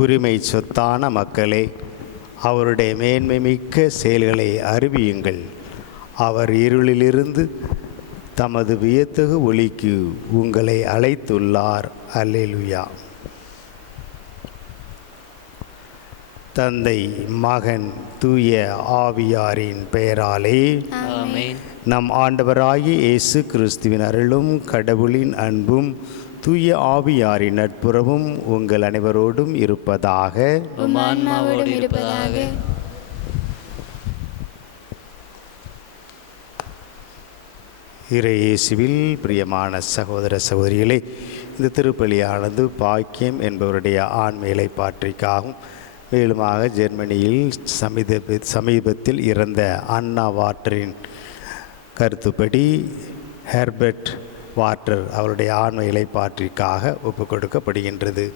உரிமை சொத்தான மக்களே, அவருடைய மேன்மை மிக்க செயல்களை அறிவியுங்கள். அவர் இருளிலிருந்து தமது வியத்தகு ஒளிக்கு உங்களை அழைத்துள்ளார். அல்லேலூயா. தந்தை, மகன், தூய ஆவியாரின் பெயராலே ஆமென். நம் ஆண்டவராகிய இயேசு கிறிஸ்துவின் அருளும் கடவுளின் அன்பும் தூய ஆவியாரின் நட்புறவும் உங்கள் அனைவரோடும் இருப்பதாக. உம் ஆன்மாவோடும் இருப்பதாக. இறை இயேசுவில் பிரியமான சகோதர சகோதரிகளே, இந்த திருப்பலியானது பாக்கியம் என்பவருடைய ஆண்மையை பாற்றிக்காகவும், மேலுமாக ஜெர்மனியில் சமீபத்தில் இறந்த அன்னா வாட்டரின் கருத்துப்படி ஹெர்பர்ட் வாட்டர் அவருடைய ஆண்மையை பாற்றிக்காக ஒப்புக் கொடுக்கப்படுகின்றது.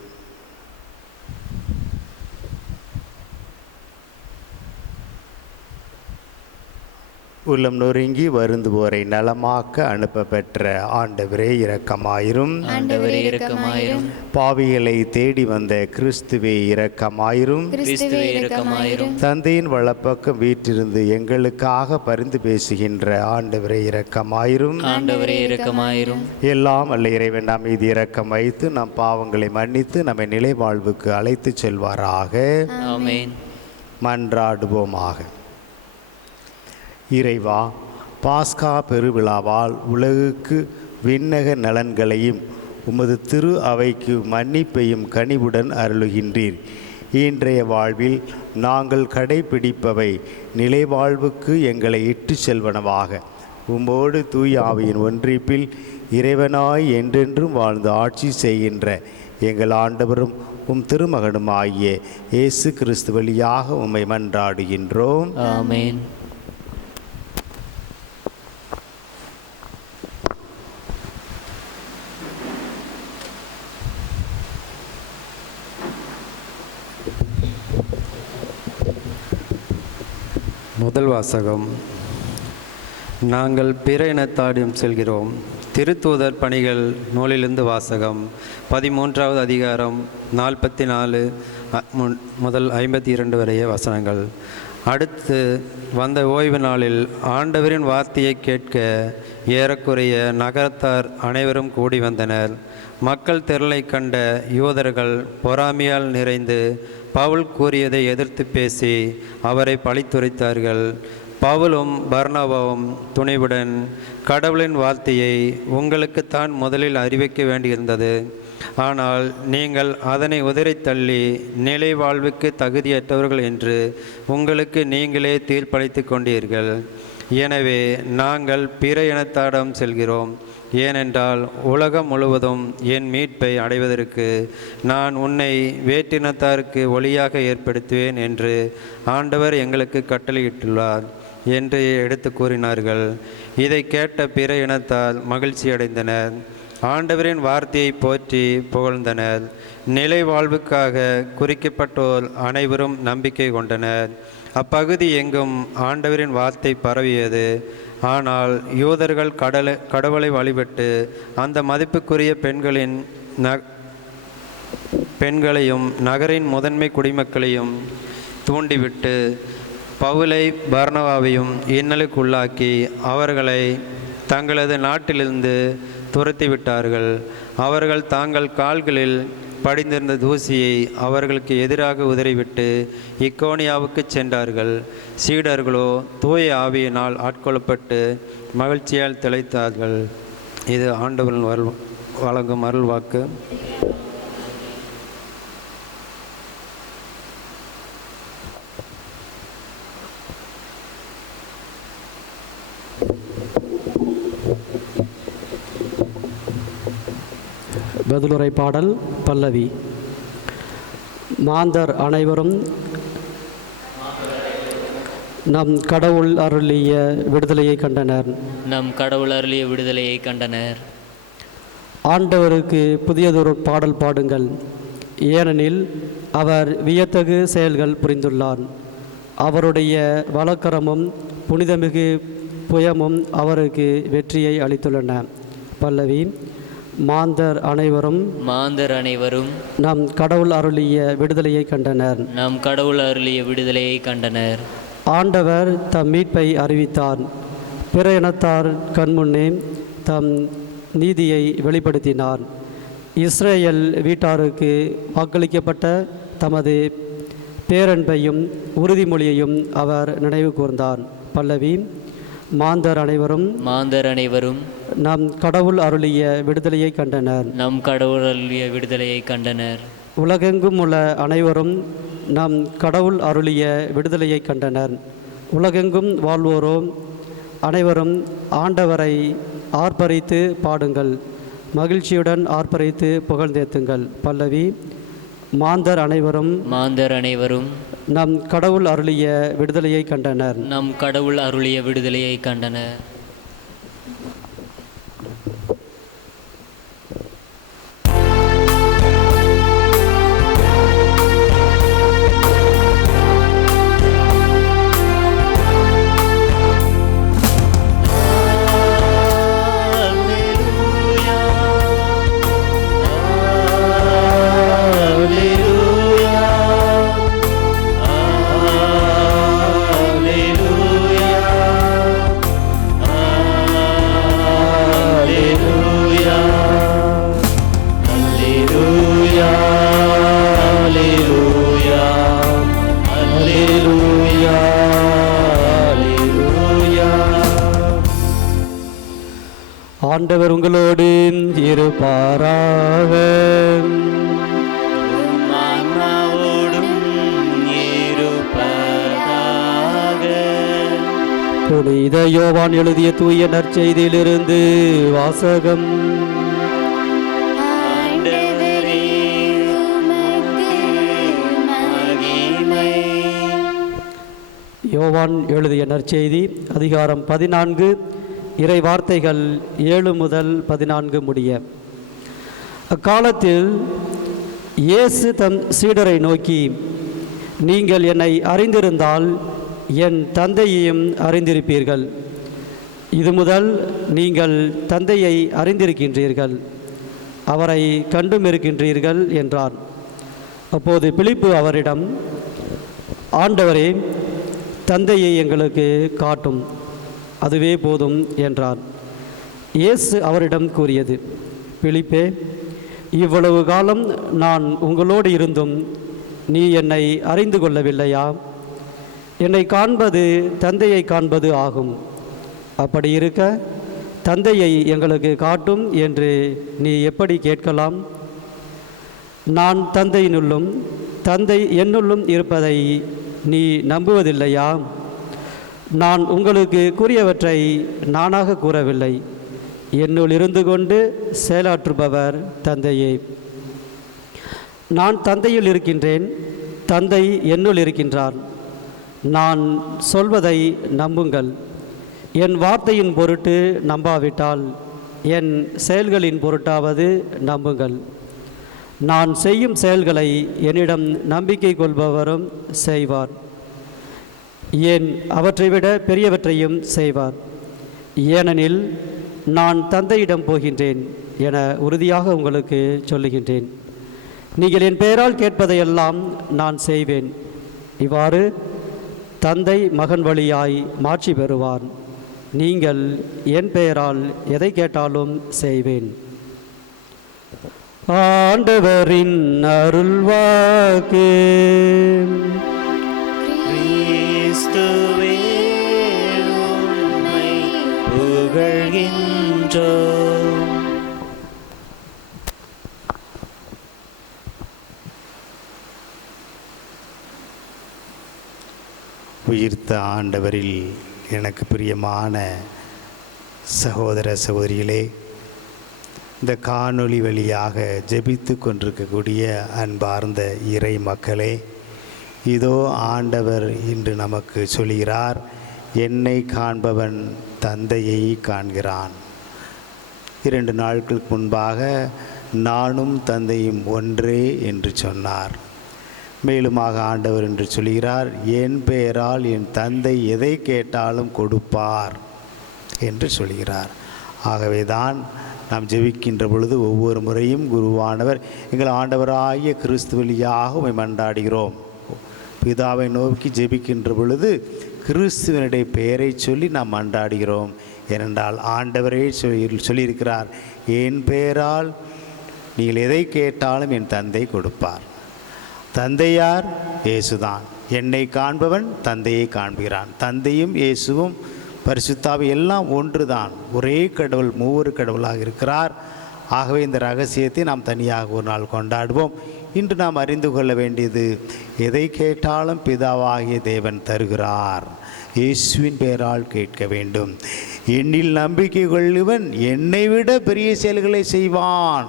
உள்ளம் நொறுங்கி வருந்துவோரை நலமாக்க அனுப்ப பெற்ற ஆண்டவரே இரக்கமாயிரும். ஆண்டவரே இரக்கமாயிரும். பாவிகளை தேடி வந்த கிறிஸ்துவே இரக்கமாயிரும். கிறிஸ்துவே இரக்கமாயிரும். தந்தையின் வலப்பக்கம் வீற்றிருந்து எங்களுக்காக பரிந்து பேசுகின்ற ஆண்டவரே இரக்கமாயிரும். ஆண்டவரே இரக்கமாயிரும். எல்லாம் அல்ல இறைவன் நம் மீது இரக்கம் வைத்து நம் பாவங்களை மன்னித்து நம்மை நிலை வாழ்வுக்கு அழைத்து செல்வாராக. ஆமென். மன்றாடுவோமாக. இறைவா, பாஸ்கா பெருவிழாவால் உலகுக்கு விண்ணக நலன்களையும் உமது திரு அவைக்கு மன்னிப்பையும் கனிவுடன் அருளுகின்றீர். இன்றைய வாழ்வில் நாங்கள் கடைபிடிப்பவை நிலைவாழ்வுக்கு எங்களை இட்டு செல்வனவாக உம்மோடு தூய ஆவியின் ஒன்றிப்பில் இறைவனாய் என்றென்றும் வாழ்ந்து ஆட்சி செய்கின்ற எங்கள் ஆண்டவரும் உம் திருமகனும் ஆகிய இயேசு கிறிஸ்து வழியாக உம்மை மன்றாடுகின்றோம். ஆமென். முதல் வாசகம். நாங்கள் பிற இனத்தாரிடம் செல்கிறோம். திருத்தூதர் பணிகள் நூலிலிருந்து வாசகம். 13வது அதிகாரம் 44 முதல் 52 வரைய வசனங்கள். அடுத்து வந்த ஓய்வு நாளில் ஆண்டவரின் வார்த்தையை கேட்க ஏறக்குறைய நகரத்தார் அனைவரும் கூடி வந்தனர். மக்கள் திரளை கண்ட யூதர்கள் பொறாமையால் நிறைந்து பவுல் கூறியதை எதிர்த்து பேசி அவரை பழித்துரைத்தார்கள். பவுலும் பர்னபாவும் துணிவுடன் கடவுளின் வார்த்தையை உங்களுக்குத்தான் முதலில் அறிவிக்க வேண்டியிருந்தது, ஆனால் நீங்கள் அதனை உதறி தள்ளி நிலை வாழ்வுக்கு தகுதியற்றவர்கள் என்று உங்களுக்கு நீங்களே தீர்ப்பளித்து கொண்டீர்கள். எனவே நாங்கள் பிற இனத்தாரிடம் செல்கிறோம். ஏனென்றால் உலகம் முழுவதும் என் மீட்பை அடைவதற்கு நான் உன்னை வேற்றினத்தாருக்கு ஒளியாக ஏற்படுத்துவேன் என்று ஆண்டவர் எங்களுக்கு கட்டளையிட்டுள்ளார் என்று எடுத்து கூறினார்கள். இதை கேட்ட பிற இனத்தார் மகிழ்ச்சி அடைந்தனர். ஆண்டவரின் வார்த்தையை போற்றி புகழ்ந்தனர். நிலை வாழ்வுக்காக குறிக்கப்பட்டோர் அனைவரும் நம்பிக்கை கொண்டனர். அப்பகுதி எங்கும் ஆண்டவரின் வார்த்தை பரவியது. ஆனால் யூதர்கள் கடவுளை வழிபட்டு அந்த மதிப்புக்குரிய பெண்களையும் நகரின் முதன்மை குடிமக்களையும் தூண்டிவிட்டு பவுலை பர்னபாவையும் இன்னலுக்குள்ளாக்கி அவர்களை தங்களது நாட்டிலிருந்து துரத்திவிட்டார்கள். அவர்கள் தாங்கள் கால்களில் படிந்திருந்த தூசியை அவர்களுக்கு எதிராக உதறிவிட்டு இக்கோனியாவுக்கு சென்றார்கள். சீடர்களோ தூய ஆவியினால் ஆட்கொள்ளப்பட்டு மகிழ்ச்சியால் திளைத்தார்கள். இது ஆண்டவரின் வழங்கும் அருள்வாக்கு. பதிலுரை பாடல் பல்லவி. மாந்தர் அனைவரும் நம் கடவுள் அருளிய விடுதலையை கண்டனர். நம் கடவுள் அருளிய விடுதலையை கண்டனர். ஆண்டவருக்கு புதியதொரு பாடல் பாடுங்கள், ஏனெனில் அவர் வியத்தகு செயல்கள் புரிந்துள்ளார். அவருடைய வலக்கரமும் புனிதமிகு புயமும் அவருக்கு வெற்றியை அளித்துள்ளன. பல்லவி. மாந்தர் அனைவரும் நம் கடவுள் அருளிய விடுதலையை கண்டனர். நம் கடவுள் அருளிய விடுதலையை கண்டனர். ஆண்டவர் தம் மீட்பை அறிவித்தார். பிற இனத்தார் கண்முன்னே தம் நீதியை வெளிப்படுத்தினார். இஸ்ரேல் வீட்டாருக்கு வாக்களிக்கப்பட்ட தமது பேரன்பையும் உறுதிமொழியையும் அவர் நினைவு கூர்ந்தார். பல்லவி. மாந்தர் அனைவரும் நம் கடவுள் அருளிய விடுதலையை கண்டனர். நம் கடவுள் அருளிய விடுதலையை கண்டனர். உலகெங்கும் உள்ள அனைவரும் நம் கடவுள் அருளிய விடுதலையை கண்டனர். உலகெங்கும் வாழ்வோரோ அனைவரும் ஆண்டவரை ஆர்ப்பரித்து பாடுங்கள், மகிழ்ச்சியுடன் ஆர்ப்பரித்து புகழ்ந்தேத்துங்கள். பல்லவி. மாந்தர் அனைவரும் நம் கடவுள் அருளிய விடுதலையை கண்டனர். நம் கடவுள் அருளிய விடுதலையை கண்டனர். ஆண்டவர் உங்களோடு இருப்பாராக. புனித யோவான் எழுதிய தூய நற்செய்தியிலிருந்து வாசகம். யோவான் எழுதிய நற்செய்தி அதிகாரம் 14 இறை வார்த்தைகள் 7 முதல் 14 முடிய. அக்காலத்தில் இயேசு தம் சீடரை நோக்கி, நீங்கள் என்னை அறிந்திருந்தால் என் தந்தையையும் அறிந்திருப்பீர்கள். இது முதல் நீங்கள் தந்தையை அறிந்திருக்கின்றீர்கள், அவரை கண்டும் இருக்கின்றீர்கள் என்றார். அப்போது பிலிப்பு அவரிடம், ஆண்டவரே, தந்தையை எங்களுக்கு காட்டும், அதுவே போதும் என்றார். இயேசு அவரிடம் கூறியது, பிலிப்பே, இவ்வளவு காலம் நான் உங்களோடு இருந்தும் நீ என்னை அறிந்து கொள்ளவில்லையா? என்னை காண்பது தந்தையை காண்பது ஆகும். அப்படி இருக்க தந்தையை எங்களுக்கு காட்டும் என்று நீ எப்படி கேட்கலாம்? நான் தந்தையினுள்ளும் தந்தை என்னுள்ளும் இருப்பதை நீ நம்புவதில்லையா? நான் உங்களுக்கு கூறியவற்றை நானாக கூறவில்லை, என்னுள் இருந்து கொண்டு செயலாற்றுபவர் தந்தையே. நான் தந்தையில் இருக்கின்றேன், தந்தை என்னுள் இருக்கின்றார். நான் சொல்வதை நம்புங்கள். என் வார்த்தையின் பொருட்டு நம்பாவிட்டால் என் செயல்களின் பொருட்டாவது நம்புங்கள். நான் செய்யும் செயல்களை என்னிடம் நம்பிக்கை கொள்பவரும் செய்வார், ஏன் அவற்றை விட பெரியவற்றையும் செய்வார். ஏனெனில் நான் தந்தையிடம் போகின்றேன் என உறுதியாக உங்களுக்கு சொல்லுகின்றேன். நீங்கள் என் பெயரால் கேட்பதையெல்லாம் நான் செய்வேன். இவ்வாறு தந்தை மகன் வழியாய் மாட்சி பெறுவார். நீங்கள் என் பெயரால் எதை கேட்டாலும் செய்வேன். ஆண்டவரின் அருள்வாக்கு. கிறிஸ்துவே உம்மை புகழ்கின்றோம். உயிர்த்த ஆண்டவரில் எனக்கு பிரியமான சகோதர சகோதரிகளே, இந்த காணொளி வழியாக ஜெபித்து கொண்டிருக்கக்கூடிய அன்பார்ந்த இறை மக்களே, இதோ ஆண்டவர் இன்று நமக்கு சொல்கிறார், என்னை காண்பவன் தந்தையை காண்கிறான். 2 நாட்களுக்கு முன்பாக நானும் தந்தையும் ஒன்றே என்று சொன்னார். மேலுமாக ஆண்டவர் என்று சொல்கிறார், என் பெயரால் என் தந்தை எதை கேட்டாலும் கொடுப்பார் என்று சொல்கிறார். ஆகவே தான் நாம் ஜெபிக்கின்ற பொழுது ஒவ்வொரு முறையும் குருவானவர் எங்கள் ஆண்டவராகிய கிறிஸ்து வழியாக உம்மை மன்றாடுகிறோம். பிதாவை நோக்கி ஜெபிக்கின்ற பொழுது கிறிஸ்துவனுடைய பெயரை சொல்லி நாம் மன்றாடுகிறோம். ஏனென்றால் ஆண்டவரே சொல்லியிருக்கிறார், என் பெயரால் நீங்கள் எதை கேட்டாலும் என் தந்தை கொடுப்பார். தந்தையார்? இயேசுதான். என்னை காண்பவன் தந்தையை காண்கிறான். தந்தையும் இயேசுவும் பரிசுத்தாவி எல்லாம் ஒன்றுதான். ஒரே கடவுள், மூவொரு கடவுளாக இருக்கிறார். ஆகவே இந்த ரகசியத்தை நாம் தனியாக ஒரு நாள் கொண்டாடுவோம். இன்று நாம் அறிந்து கொள்ள வேண்டியது, எதை கேட்டாலும் பிதாவாகிய தேவன் தருகிறார். இயேசுவின் பெயரால் கேட்க வேண்டும். என்னில் நம்பிக்கை கொள்ளுவன் என்னை விட பெரிய செயல்களை செய்வான்.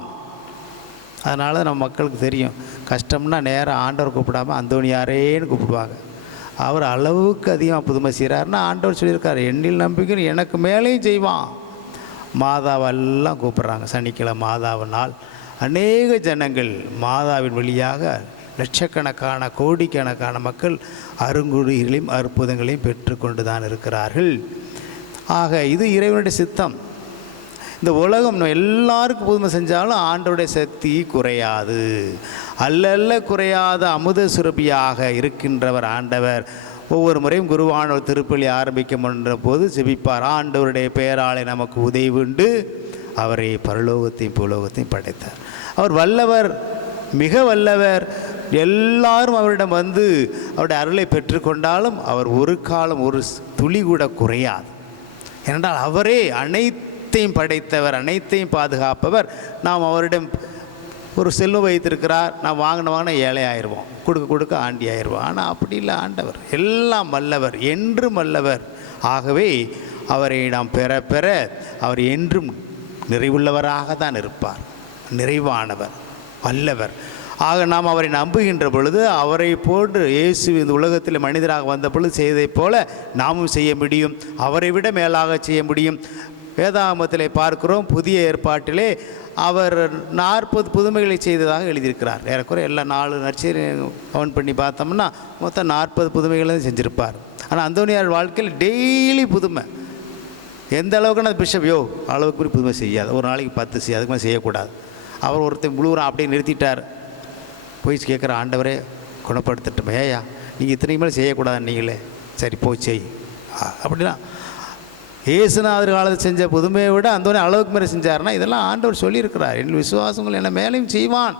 அதனால் நம்ம மக்களுக்கு தெரியும், கஷ்டம்னா நேராக ஆண்டவர் கூப்பிடாமல் அந்தோணியாரேன்னு கூப்பிடுவாங்க. அவர் அளவுக்கு அதிகமாக புதுமை செய்கிறாருன்னா ஆண்டவர் சொல்லியிருக்கார், என்னில் நம்பிக்கை எனக்கு மேலேயும் செய்வான். மாதாவெல்லாம் கூப்பிட்றாங்க. சனிக்கிழமை மாதாவு நாள் அநேக ஜனங்கள் மாதாவின் வழியாக லட்சக்கணக்கான கோடிக்கணக்கான மக்கள் அருங்குறிகளையும் அற்புதங்களையும் பெற்றுக்கொண்டு தான் இருக்கிறார்கள். ஆக இது இறைவனுடைய சித்தம். இந்த உலகம் எல்லாருக்கும் புதுமை செஞ்சாலும் ஆண்டவருடைய சக்தி குறையாது. அல்ல குறையாத அமுத சுரபியாக இருக்கின்றவர் ஆண்டவர். ஒவ்வொரு முறையும் குருவானவர் திருப்பலி ஆரம்பிக்கின்ற போது ஜெபிப்பார், ஆண்டவருடைய பெயராலே நமக்கு உதவி உண்டு. அவரை பரலோகத்தையும் பூலோகத்தையும் படைத்தார். அவர் வல்லவர், மிக வல்லவர். எல்லாரும் அவரிடம் வந்து அவருடைய அருளை பெற்றுக்கொண்டாலும் அவர் ஒரு காலம் ஒரு துளி கூட குறையாது. ஏனென்றால் அவரே அனைத்தையும் படைத்தவர், அனைத்தையும் பாதுகாப்பவர். நாம் அவரிடம் ஒரு செல்வம் வைத்திருக்கிறார், நாம் வாங்கின ஏழை ஆயிடுவோம், கொடுக்க ஆண்டி ஆயிடுவோம். ஆனால் அப்படி இல்லை, ஆண்டவர் எல்லாம் வல்லவர், என்றும் வல்லவர். ஆகவே அவரை நாம் பெற பெற அவர் என்றும் நிறைவுள்ளவராக தான் இருப்பார். நிறைவானவர், வல்லவர். ஆக நாம் அவரை நம்புகின்ற பொழுது அவரை போன்று இயேசு இந்த உலகத்தில் மனிதராக வந்த பொழுது செய்ததைப் போல நாமும் செய்ய முடியும். அவரை விட மேலாக செய்ய முடியும். வேதாகமத்திலே பார்க்கிறோம், புதிய ஏற்பாட்டிலே அவர் 40 புதுமைகளை செய்ததாக எழுதியிருக்கிறார். ஏறக்குறைய எல்லா 4 நற்செய்தி கவுண்ட் பண்ணி பார்த்தோம்னா மொத்தம் 40 புதுமைகளை செஞ்சுருப்பார். ஆனால் அந்தோனியார் வாழ்க்கையில் டெய்லி புதுமை. எந்த அளவுக்குன்னா பிஷப் அளவுக்கு புதுமை செய்யாது. ஒரு நாளைக்கு 10 செய்ய, அதுக்கு மேலே செய்யக்கூடாது. அவர் ஒருத்தர் முழுவதும் அப்படியே நிறுத்திட்டார். போய் கேட்குற, ஆண்டவரே குணப்படுத்தட்டுமே, ஏயா நீங்கள் இத்தனை மேலே செய்யக்கூடாது, நீங்களே சரி போய் செய் அப்படின்னா. இயேசுநாதர் காலத்தில் செஞ்ச புதுமையை விட அந்தோனி அளவுக்கு மேலே செஞ்சார்னா இதெல்லாம் ஆண்டவர் சொல்லியிருக்கிறார். என் விசுவாசங்கள் என்ன மேலேயும் செய்வான்.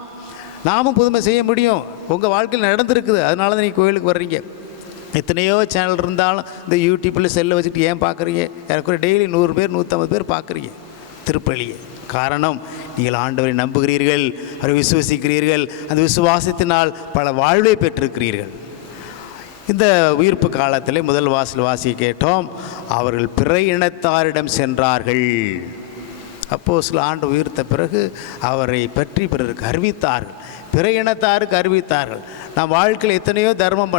நாமும் புதுமை செய்ய முடியும். உங்கள் வாழ்க்கையில் நடந்திருக்குது, அதனால தான் நீங்கள் கோயிலுக்கு வர்றீங்க. எத்தனையோ சேனல் இருந்தாலும் இந்த யூடியூப்பில் செல்லை வச்சுட்டு ஏன் பார்க்குறீங்க? எனக்கு டெய்லி 100 பேர் 150 பேர் பார்க்குறீங்க திருப்பலியை. காரணம், நீங்கள் ஆண்டவரை நம்புகிறீர்கள், அவரை விசுவசிக்கிறீர்கள். அந்த விசுவாசத்தினால் பல வாழ்வை பெற்றிருக்கிறீர்கள். இந்த உயிர்ப்பு காலத்தில் முதல் வாசியை கேட்டோம், அவர்கள் பிற இனத்தாரிடம் சென்றார்கள். அப்போ சில ஆண்டு உயிர்த்த பிறகு அவரை பற்றி பிறருக்கு அறிவித்தார்கள், பிற இனத்தாருக்கு அறிவித்தார்கள். நாம் வாழ்க்கையில் எத்தனையோ தர்மம்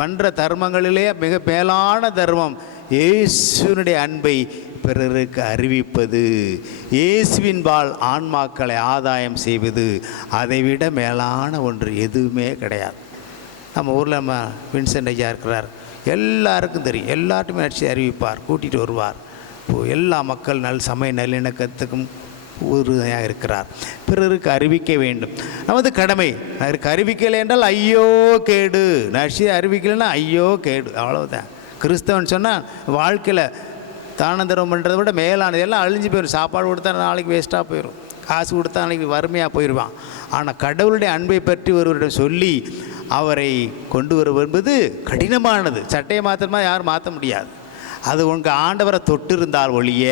பண்ணுற தர்மங்களிலே மிக மேலான தர்மம் இயேசுனுடைய அன்பை பிறருக்கு அறிவிப்பது, இயேசுவின்பால் ஆன்மாக்களை ஆதாயம் செய்வது. அதைவிட மேலான ஒன்று எதுவுமே கிடையாது. நம்ம ஊரில் நம்ம வின்சென்ட் ஐயா இருக்கிறார், எல்லாருக்கும் தெரியும், எல்லாருக்குமே நடிச்சு அறிவிப்பார், கூட்டிகிட்டு வருவார். எல்லா மக்கள் சமய நல்லிணக்கத்துக்கும் உறுதியாக இருக்கிறார். பிறருக்கு அறிவிக்க வேண்டும், நமது கடமை. அதற்கு அறிவிக்கலை என்றால் ஐயோ கேடு, நடிச்சு அறிவிக்கலைன்னா ஐயோ கேடு, அவ்வளவுதான். கிறிஸ்தவன் சொன்னால் வாழ்க்கையில் தானந்தரம் பண்ணுறதை விட மேலானது எல்லாம் அழிஞ்சு போயிடும். சாப்பாடு கொடுத்தா நாளைக்கு வேஸ்ட்டாக போயிடும். காசு கொடுத்தா நாளைக்கு வறுமையாக போயிடுவான். ஆனால் கடவுளுடைய அன்பை பற்றி ஒருவரிடம் சொல்லி அவரை கொண்டு வர என்பது கடினமானது. சட்டையை மாத்திரமா யாரும் மாற்ற முடியாது. அது உங்கள் ஆண்டவரை தொட்டு இருந்தால் ஒழிய,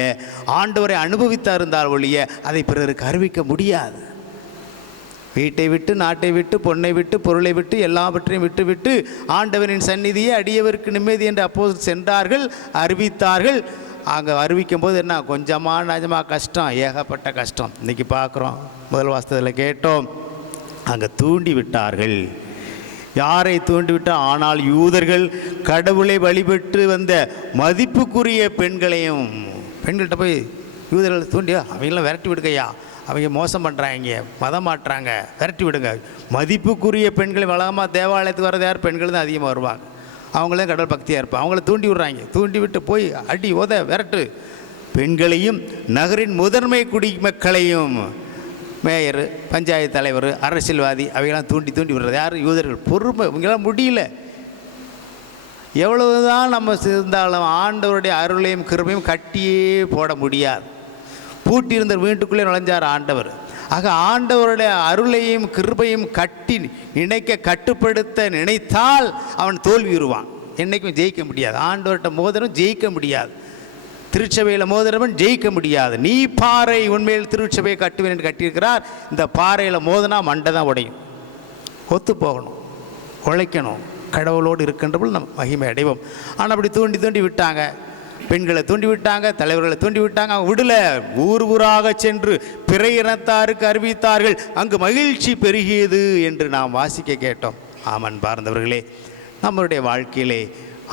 ஆண்டவரை அனுபவித்தா இருந்தால் ஒழிய அதை பிறருக்கு அறிவிக்க முடியாது. வீட்டை விட்டு, நாட்டை விட்டு, பொன்னை விட்டு, பொருளை விட்டு, எல்லாவற்றையும் விட்டு விட்டு ஆண்டவரின் சந்நிதியை அடியவருக்கு நிம்மதி என்று அப்போது சென்றார்கள், அறிவித்தார்கள். அங்கே அறிவிக்கும் போது என்ன கொஞ்சமாக நிஜமாக கஷ்டம், ஏகப்பட்ட கஷ்டம். இன்றைக்கி பார்க்குறோம், முதல் வாசத்தில் கேட்டோம், அங்கே தூண்டி விட்டார்கள். யாரை தூண்டிவிட்டால்? ஆனால் யூதர்கள் கடவுளை வழிபட்டு வந்த மதிப்புக்குரிய பெண்கள்கிட்ட போய் யூதர்கள் தூண்டி அவங்களாம் விரட்டி விடுங்கய்யா, அவங்க மோசம் பண்ணுறாங்க, மதம் மாட்டுறாங்க, விரட்டி விடுங்க. மதிப்புக்குரிய பெண்களை வழக்கமாக தேவாலயத்துக்கு வரது யார்? பெண்கள் தான் அதிகமாக வருவாங்க. அவங்களே கடவுள் பக்தியாக இருப்பாங்க. அவங்கள தூண்டி விடுறாங்க. தூண்டி விட்டு போய் அடி உத விரட்டு. பெண்களையும் நகரின் முதன்மை குடிமக்களையும், மேயர், பஞ்சாயத்து தலைவர், அரசியல்வாதி, அவைகளாம் தூண்டி விடுறது யார்? யூதர்கள். பொறுமை, இவங்களாம் முடியல. எவ்வளவுதான் நம்ம இருந்தாலும் ஆண்டவருடைய அருளையும் கிருபையும் கட்டியே போட முடியாது. பூட்டியிருந்த வீட்டுக்குள்ளே நுழைஞ்சார் ஆண்டவர். ஆக ஆண்டவருடைய அருளையும் கிருபையும் கட்டி இணைக்க, கட்டுப்படுத்த நினைத்தால் அவன் தோல்வியுறுவான். என்றைக்கும் ஜெயிக்க முடியாது. ஆண்டவர்கிட்ட மோதிரம் ஜெயிக்க முடியாது. திருச்சபையில் மோதிரவன் ஜெயிக்க முடியாது. நீ பாறை, உண்மையில் திருச்சபையை கட்டுவேன் என்று கட்டியிருக்கிறார். இந்த பாறையில் மோதினா மண்டை தான் உடையும். ஒத்து போகணும், உழைக்கணும், கடவுளோடு இருக்கின்றபோது நம்ம மகிமை அடைவோம். ஆனால் அப்படி தூண்டி விட்டாங்க. பெண்களை தூண்டி விட்டாங்க, தலைவர்களை தூண்டி விட்டாங்க. அவங்க விடல, ஊராக சென்று பிற இனத்தாருக்கு அறிவித்தார்கள். அங்கு மகிழ்ச்சி பெருகியது என்று நாம் வாசிக்க கேட்டோம். ஆமன் பார்ந்தவர்களே, நம்மளுடைய வாழ்க்கையிலே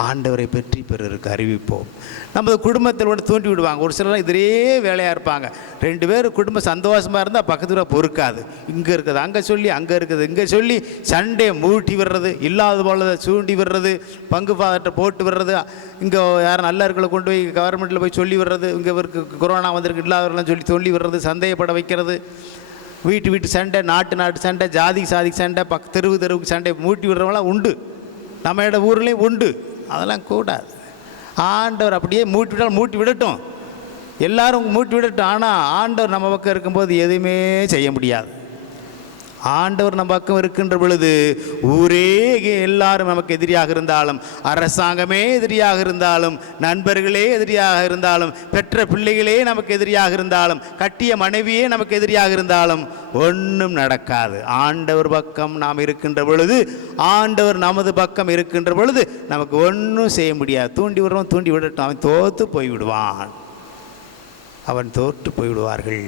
ஆண்டவரை பற்றி பிறருக்கு அறிவிப்போம். நமது குடும்பத்தில் தூண்டி விடுவாங்க. ஒரு சிலர் இதே வேலையாக இருப்பாங்க. 2 பேர் குடும்பம் சந்தோஷமாக இருந்தால் பக்கத்தில் பொறுக்காது. இங்கே இருக்குது அங்கே சொல்லி, அங்கே இருக்குது இங்கே சொல்லி சண்டையை மூட்டி விடுறது, இல்லாத போல சூண்டி விடுறது, பங்கு பாதத்தை போட்டு விடுறது, இங்கே யாரும் நல்லா இருக்கிற கொண்டு போய் கவர்மெண்ட்டில் போய் சொல்லி விடுறது, இங்கே இவருக்கு கொரோனா வந்திருக்கு இல்லாதவரெல்லாம் சொல்லி விடுறது, சந்தேகப்பட வைக்கிறது, வீட்டு சண்டை, நாட்டு சண்டை, ஜாதி சண்டை, தெருவுக்கு சண்டை மூட்டி விடுறவங்களாம் உண்டு. நம்ம ஊர்லேயும் உண்டு. அதெல்லாம் கூடாது. ஆண்டவர் அப்படியே மூட்டி விடட்டும், எல்லாரும் மூட்டி விடட்டும். ஆனால் ஆண்டவர் நம்ம பக்கம் இருக்கும்போது எதுவுமே செய்ய முடியாது. ஆண்டவர் நம்ம பக்கம் இருக்கின்ற பொழுது ஊரே எல்லாரும் நமக்கு எதிரியாக இருந்தாலும், அரசாங்கமே எதிரியாக இருந்தாலும், நண்பர்களே எதிரியாக இருந்தாலும், பெற்ற பிள்ளைகளே நமக்கு எதிரியாக இருந்தாலும், கட்டிய மனைவியே நமக்கு எதிரியாக இருந்தாலும் ஒன்றும் நடக்காது. ஆண்டவர் பக்கம் நாம் இருக்கின்ற பொழுது, ஆண்டவர் நமது பக்கம் இருக்கின்ற பொழுது நமக்கு ஒன்றும் செய்ய முடியாது. தூண்டி விடட்டும், அவன் தோற்று போய்விடுவான், அவன் தோற்று போய்விடுவார்கள்.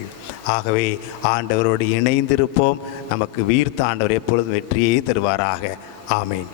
ஆகவே ஆண்டவரோடு இணைந்திருப்போம். நமக்கு வீர்த்த ஆண்டவர் எப்பொழுதும் வெற்றியை தருவாராக. ஆமேன்.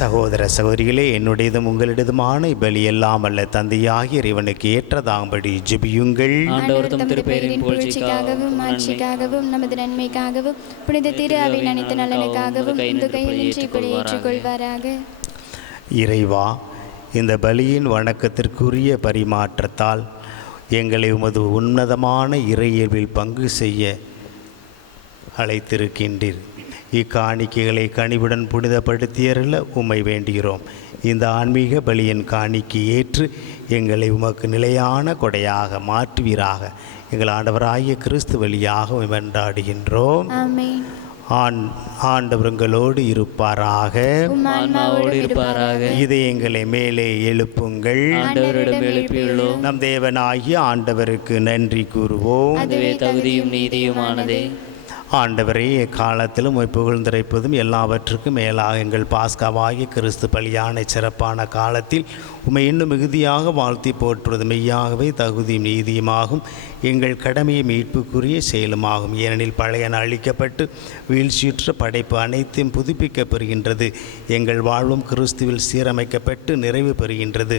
சகோதர சகோதரிகளே, என்னுடையதும் உங்களிடதுமான இப்பலி எல்லாம் அல்ல தந்தையாகிய இறைவனுக்கு ஏற்றதாகும்படி ஜெபியுங்கள். ஆண்டவர் தம் திருப்பெயரின் புகழ்ச்சிக்காகவும் மாட்சிக்காகவும் நமது நன்மைக்காகவும் புனித திரு அவையின் அனைத்து நலனுக்காகவும் இந்த கையில் ஏற்றுக்கொள்வாராக. இறைவா, இந்த பலியின் வணக்கத்திற்குரிய பரிமாற்றத்தால் எங்களை உமது உன்னதமான இறையியல்பில் பங்கு செய்ய அழைத்திருக்கின்றீர். இக்காணிக்கைகளை கனிவுடன் புனிதப்படுத்தியருள உம்மை வேண்டுகிறோம். இந்த ஆன்மீக பலியின் காணிக்கை ஏற்று எங்களை உமக்கு நிலையான கொடையாக மாற்றுவீராக. எங்கள் ஆண்டவராகிய கிறிஸ்து வழியாக வென்றாடுகின்றோம். ஆமென். ஆண்டவர்களோடு இருப்பாராக. ஆன்மாவோடு இருப்பாராக. இதயங்களை மேலே எழுப்புங்கள். ஆண்டவரிடம் எழுப்பியுள்ளோம். நம் தேவனாகிய ஆண்டவருக்கு நன்றி கூறுவோம். அதுவே தகுதியும் நீதியுமானதே. ஆண்டவரே, எக்காலத்திலும் புகழ்ந்திரைப்பதும் எல்லாவற்றுக்கும் மேலாக எங்கள் பாஸ்காவாகிய கிறிஸ்து பலியான சிறப்பான காலத்தில் உம்மை இன்னும் மிகுதியாக வாழ்த்தி போற்றுவது மெய்யாகவே தகுதியும் நீதியுமாகும். எங்கள் கடமையை மீட்புக்குரிய செயலுமாகும். ஏனெனில் பழையன அழிக்கப்பட்டு வீழ்ச்சியுற்ற படைப்பு அனைத்தையும் புதுப்பிக்கப் பெறுகின்றது. எங்கள் வாழ்வும் கிறிஸ்துவில் சீரமைக்கப்பட்டு நிறைவு பெறுகின்றது.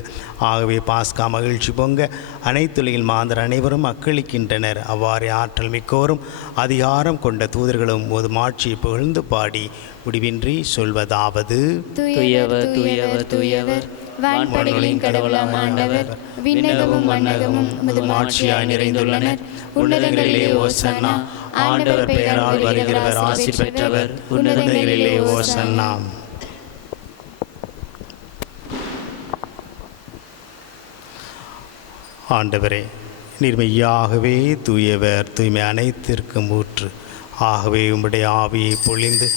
ஆகவே பாஸ்கா மகிழ்ச்சி பொங்க அனைத்துலகில் மாந்தர் அனைவரும் அக்களிக்கின்றனர். அவ்வாறே ஆற்றல் மிக்கோரும் அதிகாரம் கொண்ட தூதர்களும் ஒரு மாட்சியை புகழ்ந்து பாடி முடிவின்றி சொல்வதாவது: தூயவர் தூயவர் தூயவர், வான்படைகளின் கடவுளாம் ஆண்டவர், விண்ணகமும் மண்ணகமும் உமது மாட்சியாய் நிறைந்துள்ளனர். உன்னதங்களிலே ஓசன்னா. ஆண்டவர் பெயரால் வருகிறவர் ஆசி பெற்றவர். உன்னதங்களிலே ஓசன்னா. ஆண்டவரே, நீர் மெய்யாகவே தூயவர், தூய்மை அனைத்திற்கும் ஊற்று. ஆகவே உம்முடைய ஆவியை பொழிந்து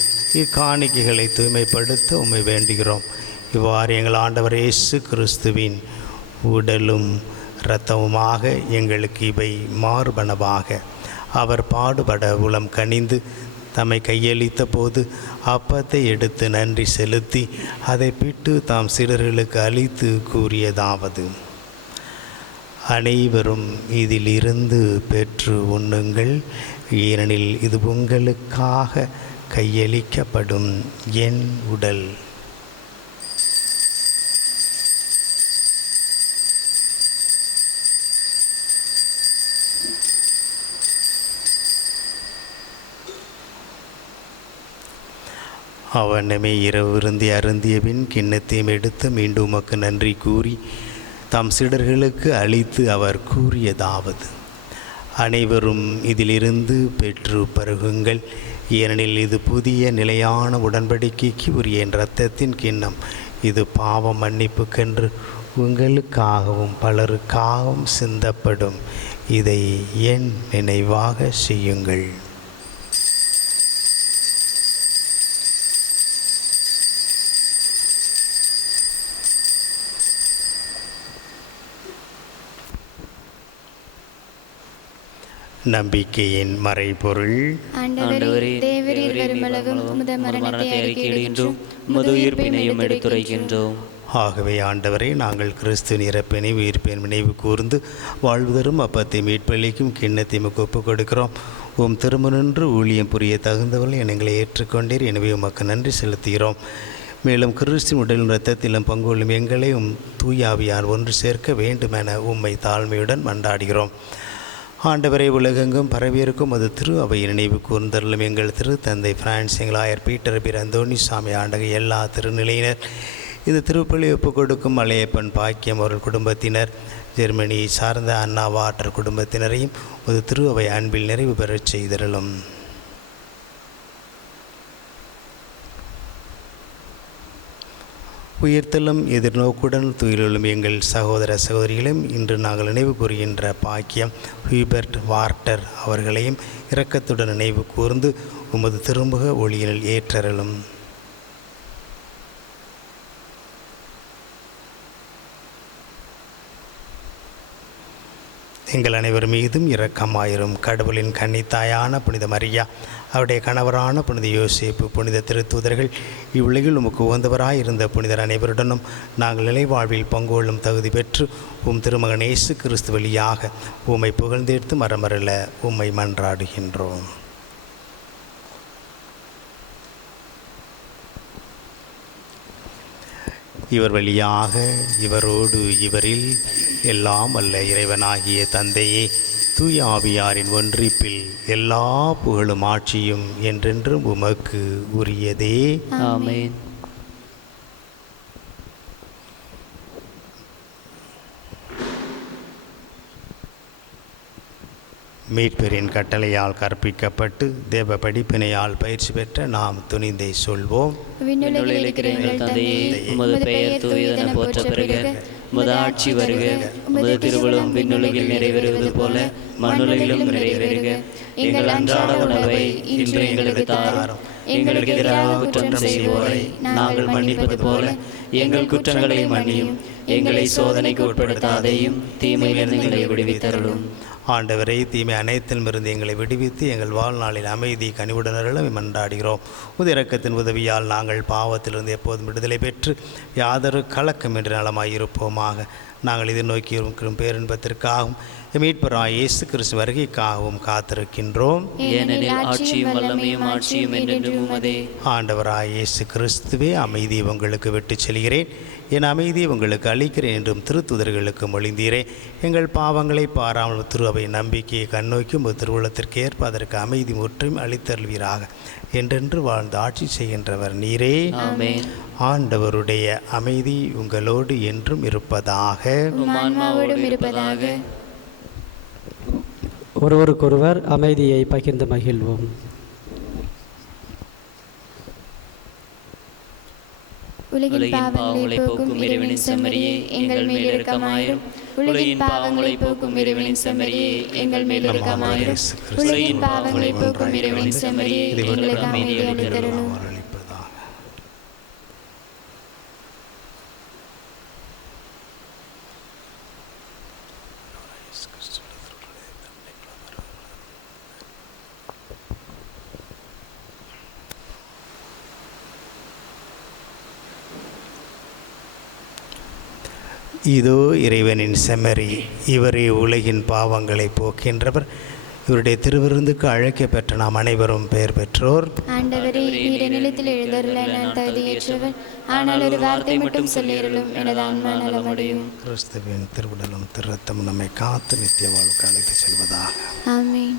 இக்காணிக்கைகளை தூய்மைப்படுத்த உம்மை வேண்டுகிறோம். இவ்வாறு எங்கள் ஆண்டவர் இயேசு கிறிஸ்துவின் உடலும் இரத்தமுமாக எங்களுக்கு இவை மாறுபனவாக. அவர் பாடுபட உளம் கனிந்து தம்மை கையளித்த போது அப்பத்தை எடுத்து நன்றி செலுத்தி அதை பிட்டு தாம் சீடர்களுக்கு அளித்து கூறியதாவது: அனைவரும் இதிலிருந்து பெற்று உண்ணுங்கள், ஏனெனில் இது உங்களுக்காக கையளிக்கப்படும் என் உடல். அவனமே இரவு விருந்தி அருந்தியபின் கிண்ணத்தையும் எடுத்து மீண்டும் உமக்கு நன்றி கூறி தாம் சீடர்களுக்கு அளித்து அவர் கூறியதாவது: அனைவரும் இதிலிருந்து பெற்று பருகுங்கள், ஏனெனில் இது புதிய நிலையான உடன்படிக்கைக்கு உரிய என் இரத்தத்தின் கிண்ணம். இது பாவ மன்னிப்புக்கென்று உங்களுக்காகவும் பலருக்காகவும் சிந்தப்படும். இதை என் நினைவாக செய்யுங்கள். நம்பிக்கையின் மறைபொருள். ஆண்டவரே, தேவரீர் வருமளவும் உமது மரணத்தை அறிக்கையிடுகின்றோம், உமது உயிர்ப்பினையும் எடுத்துரைக்கின்றோம். ஆகவே ஆண்டவரே, நாங்கள் கிறிஸ்துவின் இறப்பினை உயிர்ப்பின் நினைவு கூர்ந்து வாழ்வுதரும் அப்பத்தை மீட்பளிக்கும் கிண்ணத்தை ஒப்புக் கொடுக்கிறோம். உம் திருமணன்று ஊழியம் புரிய தகுந்தவர்கள் எங்களை ஏற்றுக்கொண்டீர். எனவே உமக்கு நன்றி செலுத்துகிறோம். மேலும் கிறிஸ்துவின் உடலும் இரத்தத்திலும் பங்குள்ளும் எங்களை தூயாவியார் ஒன்று சேர்க்க வேண்டுமென உம்மை தாழ்மையுடன் மன்றாடுகிறோம். ஆண்டவரை, உலகெங்கும் பரவியிருக்கும் அது திரு அவையின் நினைவு கூர்ந்தருளும். எங்கள் திரு தந்தை பிரான்ஸ், எங்கள் ஆயர் பீட்டர் பிற அந்தோணி சாமி ஆண்டக எல்லா திருநிலையினர், இந்த திருப்பலி ஒப்புக் கொடுக்கும் மலையப்பன் பாக்கியம் அவர்கள் குடும்பத்தினர், ஜெர்மனியை சார்ந்த அண்ணா வாட்டர் குடும்பத்தினரையும் ஒரு திரு அவை அன்பில் நிறைவு பெறச் செய்திருளும். உயிர்த்தலும் எதிர்நோக்குடன் துயிலும் எங்கள் சகோதர சகோதரிகளையும் இன்று நாங்கள் நினைவு கூறுகின்ற பாக்கியம் ஹூபர்ட் வார்ட்டர் அவர்களையும் இரக்கத்துடன் நினைவு கூர்ந்து உமது திருமுக ஒளியினில் ஏற்றருளும். எங்கள் அனைவர் மீதும் இரக்கமாயிரும். கடவுளின் கன்னித்தாயான புனித மரியா, அவருடைய கணவரான புனித யோசேப்பு, புனித திருத்தூதர்கள், இவ்வுலகில் உமக்கு உகந்தவராய் இருந்த புனிதர் அனைவருடனும் நாங்கள் நிலைவாழ்வில் பங்கொள்ளும் தகுதி பெற்று உம் திருமகன் இயேசு கிறிஸ்து வழியாக உம்மை புகழ்ந்தேர்த்து மரமருள உம்மை மன்றாடுகின்றோம். இவர் வழியாக இவரோடு இவரில் எல்லாம் அல்ல இறைவனாகிய தந்தையே, தூய ஆவியாரின் ஒன்றிப்பில் எல்லா புகழும் ஆட்சியும் என்றென்றும் உமக்கு உரியதே. ஆமென். மீட்பரின் கட்டளையால் கற்பிக்கப்பட்டு தேவ படிப்பினையால் பயிற்சி பெற்ற நாம் துணிந்தை சொல்வோம். விண்ணுலகில் இருக்கிற எங்கள் தந்தையே, உமது பெயர் தூயதென போற்ற பெறுக. உமது ஆட்சி வருக. உமது திருவுளம் விண்ணுலகில் நிறைவேறுவது போல மண்ணுலகிலும் நிறைவேறுக. எங்கள் அன்றாட உணவை இன்று எங்களுக்கு தாரும். எங்களுக்கு எதிராக குற்றம் செய்வோரை நாங்கள் மன்னிப்பது போல எங்கள் குற்றங்களை மன்னியும். எங்களை சோதனைக்கு உட்படுத்தாதையும் தீமையிலிருந்து எங்களை விடுவித்தருளும். ஆண்டவரை தீமை அனைத்திலுமிருந்து எங்களை விடுவித்து எங்கள் வாழ்நாளில் அமைதி கனிவுடனர்களும் மன்றாடுகிறோம். இரக்கத்தின் உதவியால் நாங்கள் பாவத்திலிருந்து எப்போதும் விடுதலை பெற்று யாதொரு கலக்கம் என்று நலமாயிருப்போமாக. நாங்கள் இதை நோக்கி இருக்கும் பேரின்பத்திற்காகவும் மீட்பராய் இயேசு கிறிஸ்து வருகைக்காகவும் காத்திருக்கின்றோம். ஏனெனில் ஆட்சியும் வல்லமையும் ஆட்சியும் என்றென்றும் உமதே. ஆண்டவராய் இயேசு கிறிஸ்துவே, அமைதி உங்களுக்கு விட்டுச் செல்கிறேன், என் அமைதியை உங்களுக்கு அளிக்கிறேன் என்றும் திருத்துதர்களுக்கு மொழிந்தீரேன். எங்கள் பாவங்களை பாராமல் திரு அவை நம்பிக்கையை கண்ணோக்கும் திருவுளத்திற்கு ஏற்ப அதற்கு அமைதி முற்றும் அளித்தருள்வீராக. என்றென்று வாழ்ந்து ஆட்சி செய்கின்றவர் நீரே. ஆமென். ஆண்டவருடைய அமைதி உங்களோடு என்றும் இருப்பதாக. ஒருவருக்கொருவர் அமைதியை பகிர்ந்து மகிழ்வோம். உலகின் பாவங்களை போக்கும் இறைவனின் செம்மறியே, எங்கள் மேல் இரக்கமாயிரும். உலகின் பாவங்களை போக்கும் இறைவனின் செம்மறியே, எங்கள் மேல் இரக்கமாயிரும். உலகின் பாவங்களை போக்கும் இறைவனின் செம்மறியே, எங்களுக்கு அமைதி அளித்தருளும். இதோ இறைவனின் செம்மறி, இவரே உலகின் பாவங்களை போக்கின்றவர். இவருடைய திருவிருந்துக்கு அழைக்க பெற்ற நாம் அனைவரும் பெயர் பெற்றோர். ஆண்டவரே, நீர் நிலத்தில் எழுந்தருள நான் தகுதியேற்றவன். ஆனால் ஒரு வார்த்தை மட்டும் சொல்லியருளும், எனது ஆன்மா நலமடையும். கிறிஸ்துவின் திருவுடலும் திருரத்தம் நம்மை காத்து நித்திய வாழ்வுக்கு அழைத்து செல்வதாக. ஆமென்.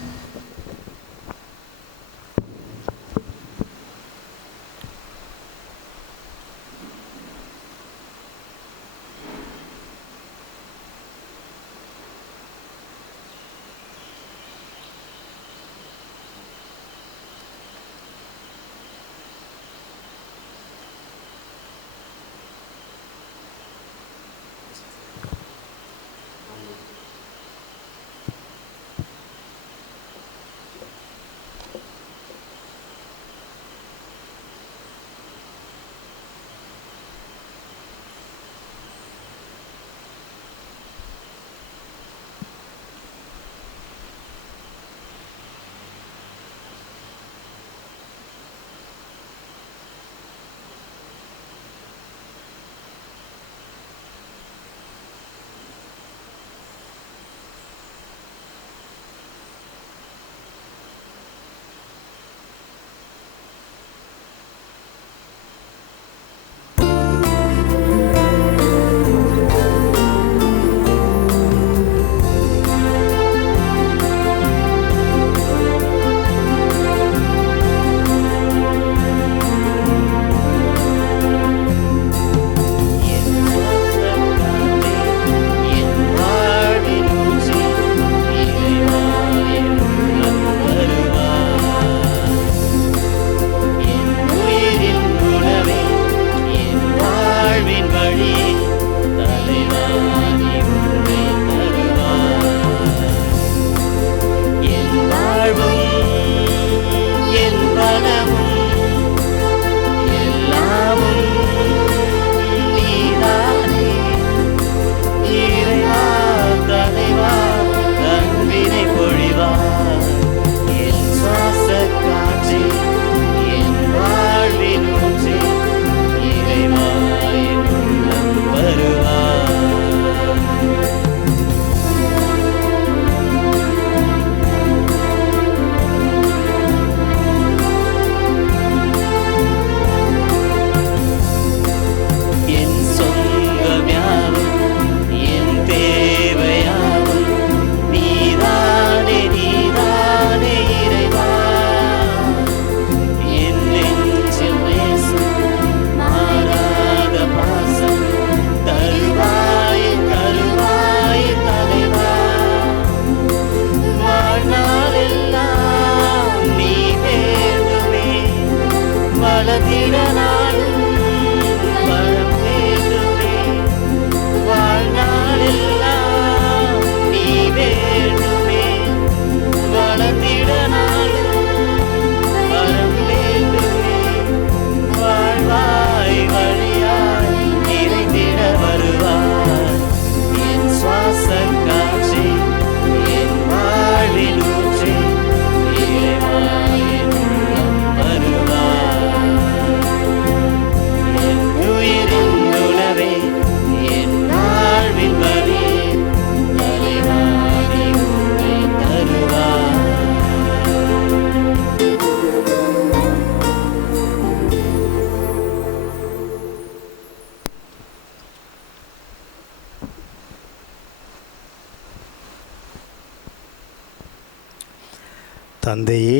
தந்தையே,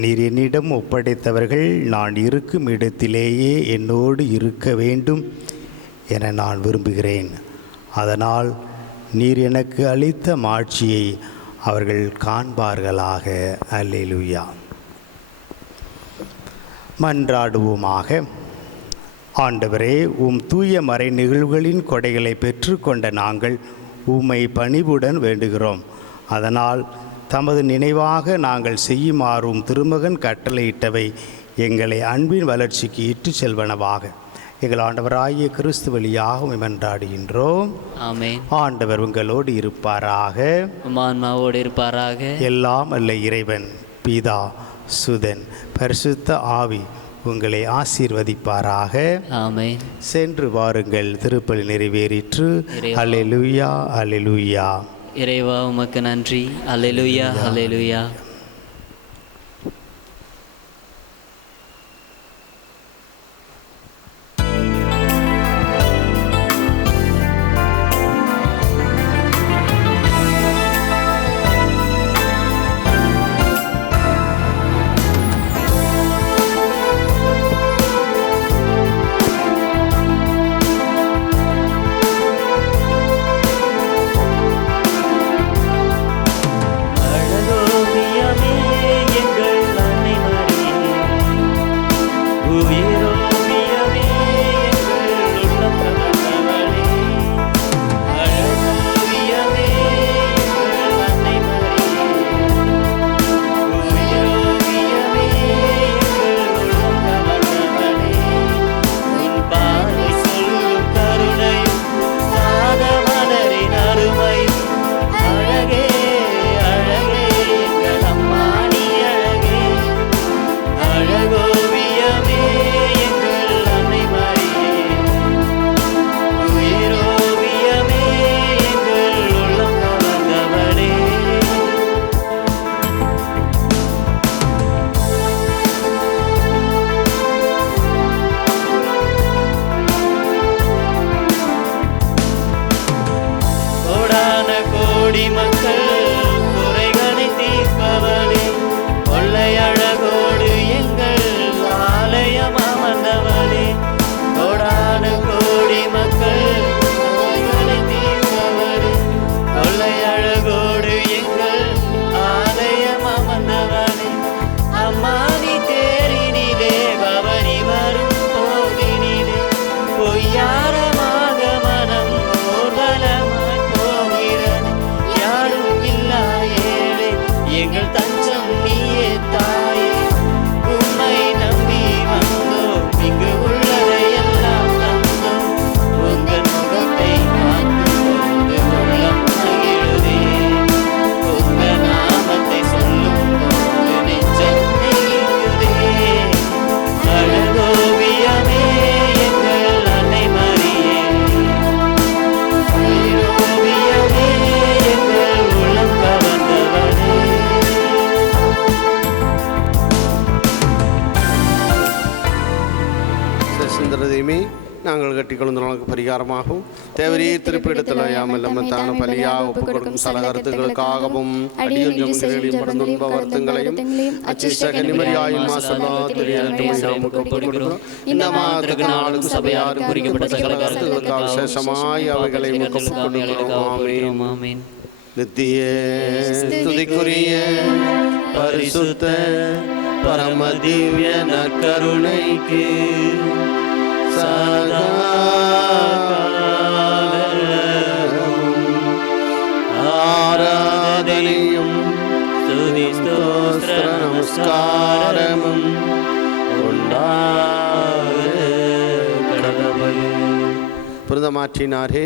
நீர் என்னிடம் ஒப்படைத்தவர்கள் நான் இருக்கும் இடத்திலேயே என்னோடு இருக்க வேண்டும் என நான் விரும்புகிறேன். அதனால் நீர் எனக்கு அளித்த மாட்சியை அவர்கள் காண்பார்களாக. அல்லேலூயா. மன்றாடுவோமாக. ஆண்டவரே, தூய மறை நிகழ்வுகளின் கொடைகளை பெற்றுக்கொண்ட நாங்கள் உம்மை பணிவுடன் வேண்டுகிறோம். அதனால் தமது நினைவாக நாங்கள் செய்யுமாறும் திருமகன் கட்டளையிட்டவை எங்களை அன்பின் வளர்ச்சிக்கு இட்டு செல்வனவாக எங்கள் ஆண்டவராகிய கிறிஸ்து வழியாக மன்றாடுகின்றோம். ஆமென். ஆண்டவர் உங்களோடு இருப்பாராக. ஆன்மாவோடு இருப்பாராக. எல்லாம் அல்ல இறைவன் பிதா, சுதன், பரிசுத்த ஆவி உங்களை ஆசீர்வதிப்பாராக. ஆமென். சென்று வாருங்கள், திருப்பலி நிறைவேறிற்று. அல்லேலூயா, அல்லேலூயா. இறைவா உமக்கு நன்றி. அல்லேலூயா, அல்லேலூயா. நாங்கள் கட்டிக்கொள்ளும் நாளுக்கு பரிகாரமாகவும் தேவரீர் திருப்பிடத்தில் யாமல் நம்மத்தான பலியாக ஒப்புக் கொடுக்கும் சல கருத்துக்களுக்காகவும் அடியும் படந்துன்ப வருத்தங்களையும் அச்சிஷ்ட கன்னிமரியாயின் இந்த மாதத்துக்கு நாளுக்கு சபையாரும் குறிக்கப்பட்ட சகல கருத்துக்களுக்காக விசேஷமாய் அவைகளை ஒப்புக்கொடுக்கிறோம். நித்திய துதிக்குரிய பரிசுத்த பரம திவ்ய நற்கருணைக்கு சதா ஆராதனையும் ஸ்துதி ஸ்தோத்திர நமஸ்காரமும் உண்டாக கடவுளே. புனித மாற்றினாரே